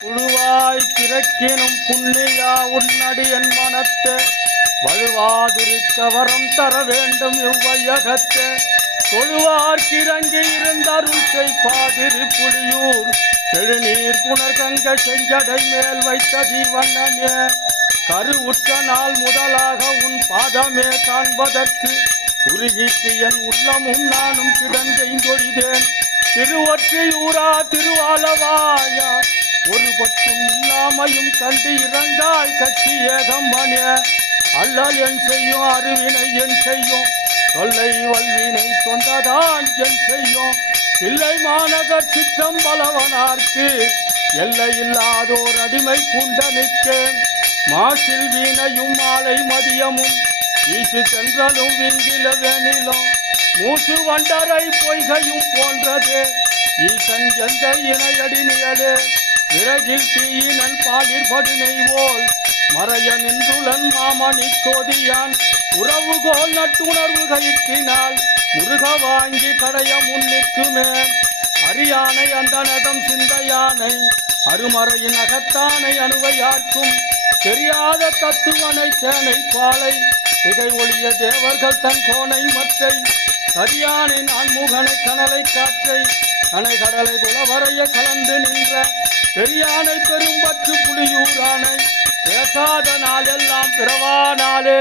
புழுவாய் பிறக்கினும் புண்ணியா உன்னடியன் மனத்தே வழுவாதிருக்க வரம் தர வேண்டும் இவ்வையகத்தே தொழுவார்க்கிறங்கி இருந்தருள் செய்பாதிரு புலியூர் செழுநீர் புனர்கங்க செஞ்சடை மேல் வைத்த தீவண்ணனே கருவுற்ற நாள் முதலாக உன் பாதமே காண்பதற்கு உருகிட்டு என் உள்ளமும் நானும் கிடந்தெய்தொழிதேன் திருவொற்றியூரா திருவாலவாயா ஒரு பற்றும் இல்லாமையும் கண்டு இறந்தாய் கட்சி ஏகம்பனே அல்லல் என் செய்யும் அருவினை என் செய்யும் தொல்லை வல்வினை தொண்டதான் என் செய்யும் இல்லை மாநகர் சித்தம் பலவனார்க்கு எல்லை இல்லாதோர் அடிமை பூண்டனுக்கே மாசில் வீணையும் மாலை மதியமும் வீசு சென்றலும் விங்கில வேணிலும் மூசு வண்டரை பொய்கையும் போன்றது ஈசன் எந்த இணையடி நிழலே விறகில் தீயினன் பாலிற் படுனை போல் மறைய நின்றுளன் மாமணி கோதியான் உறவுகோல் நட்டுணர்வு கயிற்றினால் முருக வாங்கி கடைய முன்னிற்குமே அரியானை அந்த நடம் சிந்தையானை அருமறையின் அகத்தானை அணுவையார்க்கும் தெரியாத தத்துவனை சேனை பாலை திகை ஒளிய தேவர்கள் தன் கோனை மற்றை கரியானை நான்முகனை கனலை காற்றை கனை கடலை குலவரைய கலந்து நின்ற பெரியானை பெரும்பற்று புலியூரானை பேசாத நாளெல்லாம் பிறவா நாளே.